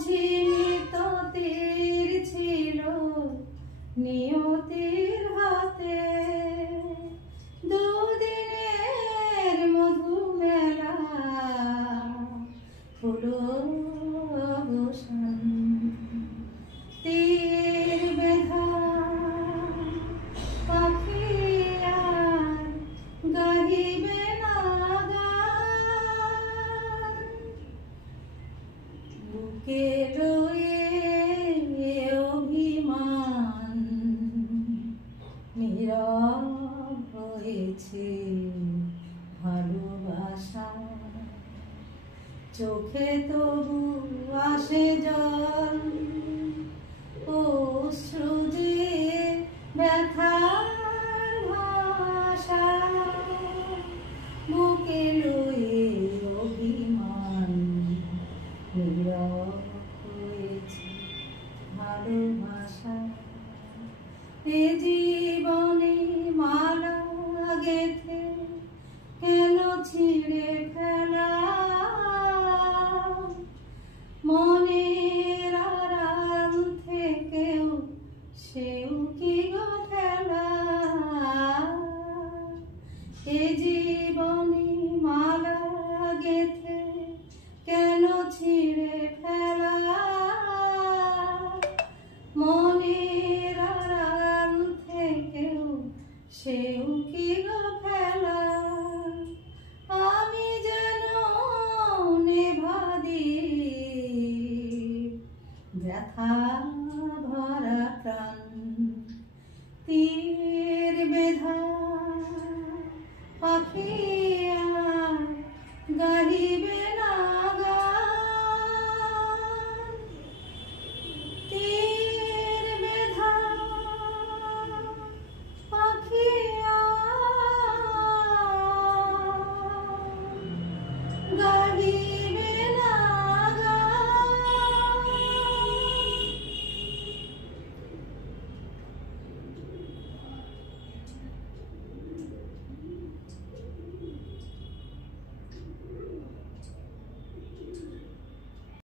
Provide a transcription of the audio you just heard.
বুঝিনি তো তীর ছিল নিয়তির হাতে, দুদিনের মধু মেলা হলো অবসান। তীর বেঁধা পাখি আর গাহিবে না গান, বুকে রয়ে অভিমান নীরব হয়েছে ভালোবাসা। চোখে তবু আসে জল, অশ্রু যে ব্যথার ভাষা, বুকে লয়ে অভিমান নীরব হয়েছে ভালোবাসা। এ জীবনে মালা গেথে কেন ছিঁড়ে ফেলা, মনের আড়াল থেকেও সেও কি গো ঠেলা। এ জীবনে মালা গেথে কেন ছিঁড়ে ফেলা, মনের আড়াল থেকেও সেও কি গো ফেলা। আমি যেন নেভাদি ব্যথা ভরা প্রাণ,